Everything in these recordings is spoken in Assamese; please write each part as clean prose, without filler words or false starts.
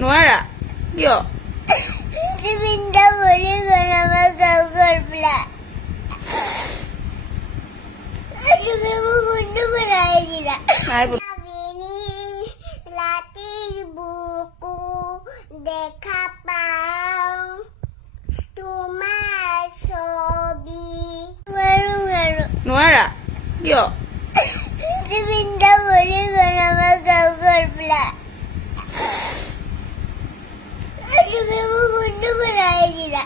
নোৱাৰা কিয় জুবিনদা মৰি গ'ল আমাৰ গাঁৱৰ পৰা তুমি মোক বন্ধু বনাই দিলা ৰাতিৰ বুকু দেখা পাওঁ তোমাৰ ছবি নোৱাৰা কিয় জুবিনদা মৰি গ'ল আমাৰ গাঁৱৰ পৰা তুমি মোক বন্ধু বনাই দিলা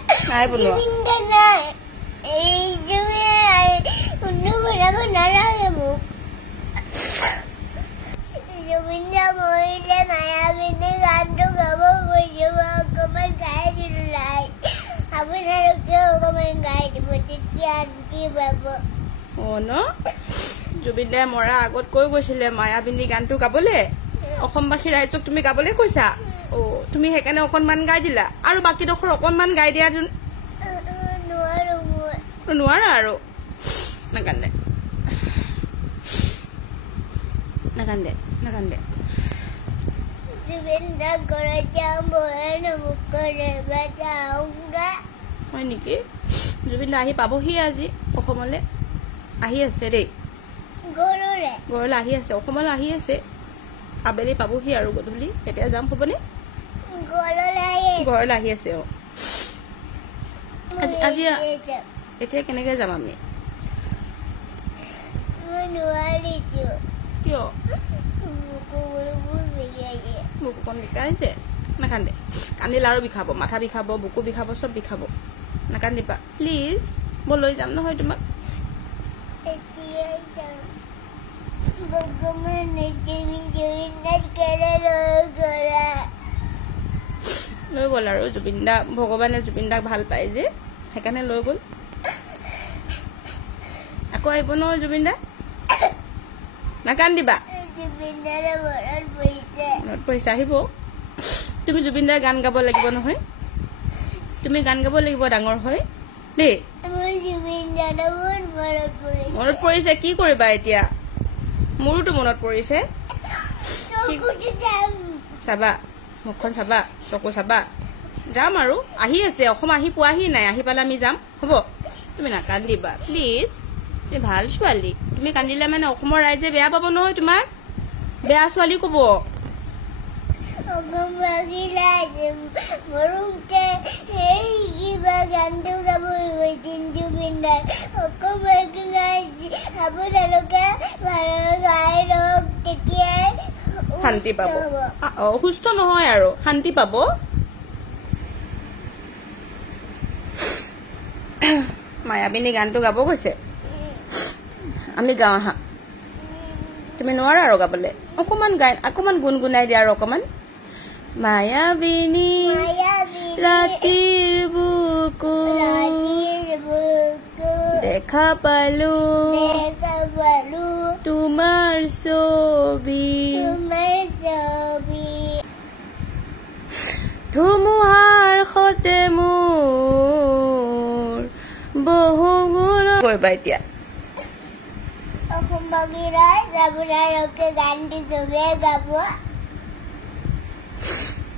জুবিনদা নাই এই বন্ধু বনাব নালাগে মোক জুবিনদা মৰিলে মায়াবিনী গানটো গাব গৈছো অকণমান গাই দিলো নাই আপোনালোকে অকণমান গাই দিব তেতিয়া শান্তি পাব ন জুবিনদাই মৰা আগত কৈ গৈছিলে মায়াবিনী গানটো গাবলৈ অসমবাসী ৰাইজক তুমি গাবলৈ কৈছা তুমি সেইকাৰণে অকণমান গাই দিলা আৰু বাকীডোখৰ অকণমান গাই দিয়া নোৱাৰা আৰু নাকান্দে নাকান্দে নাকান্দে জুবিনদা ঘৰত যাওঁ হয় নেকি জুবিনদা আহি পাবহি আজি অসমলৈ আহি আছে দেই ঘৰলৈ আহি আছে অসমলৈ আহি আছে আবেলি পাবহি আৰু গধূলি এতিয়া যাম হ'বনে ঘৰলৈ আহি আছে আজি এতিয়া কেনেকৈ যাম আমি কিয় বুকুখন বিষাইছে নাকান্দে কান্দিলে আৰু বিষাব মাথা বিষাব বুকু বিষাব চব বিষাব নাকান্দিবা প্লিজ মই লৈ যাম নহয় তোমাক লৈ গ'ল আৰু জুবিনদা ভগৱানে জুবিনদাক ভাল পায় যে সেইকাৰণে লৈ গ'ল আকৌ আহিব নহয় জুবিনদা নাকান্দিবা মনত পৰিছে আহিব তুমি জুবিনদাৰ গান গাব লাগিব নহয় তুমি গান গাব লাগিব ডাঙৰ হয় দেই মনত পৰিছে কি কৰিবা এতিয়া মোৰোতো মনত পৰিছে চাবা মুখখন চাবা চকু চাবা যাম আৰু আহি আছে অসম আহি পোৱাহি নাই আহি পালে আমি যাম হ'ব তুমি নাকান্দিবা প্লিজ তুমি ভাল ছোৱালী তুমি কান্দিলে মানে অসমৰ ৰাইজে বেয়া পাব নহয় তোমাক বেয়া ছোৱালী ক'ব শান্তি পাব অসুস্থ নহয় আৰু শান্তি পাব মায়াবিনী গানটো গাব গৈছে আমি গাওঁ আহা তুমি নোৱাৰা আৰু গাবলৈ অকণমান গুণগুণাই দিয়া আৰু অকণমান মায়াবিনী ৰাতিৰ বুকু দেখা পালো তোমাৰ ছবি ধুমুহাৰ সতে মোৰ বহু গুণ কৰিবা এতিয়া অসমবাসী ৰাইজ আপোনালোকে গানটো চবেই গাব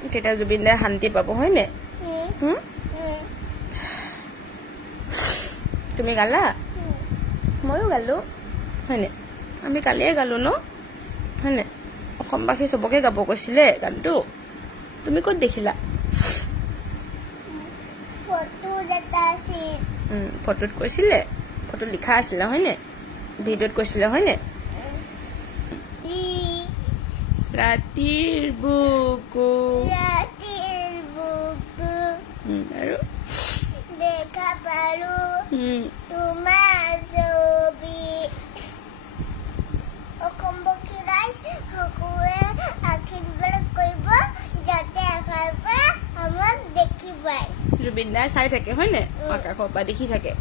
তেতিয়া জুবিনদাই শান্তি পাব হয়নে তুমি গালা ময়ো গালো হয়নে আমি কালিয়ে গালো ন হয়নে অসমবাসী চবকে গাব কৈছিলে গানটো তুমি ক'ত দেখিলা ফটোত কৈছিলে ফটোত লিখা আছিলে হয়নে ভিডিঅ'ত কৈছিলে হয়নে ৰাতিৰ বুকু আৰু দেখা পালো তোমাৰ ছবি অসমবাসী ৰাইজ সকলোৱে আশীৰ্বাদ কৰিব যাতে আশাৰ পৰা আমাক দেখি পায় জুবিনদাই চাই থাকে হয়নে আকাশৰ পৰা দেখি থাকে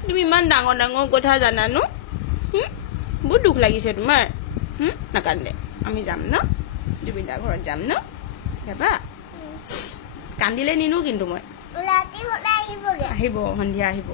তুমি ইমান ডাঙৰ ডাঙৰ কথা জানানো বহুত দুখ লাগিছে তোমাৰ নাকান্দে আমি যাম ন জুবিনদাৰ ঘৰত যাম ন যাবা কান্দিলে নিনো কিন্তু মই ৰাতি হ'লে আহিবগে আহিব সন্ধিয়া আহিব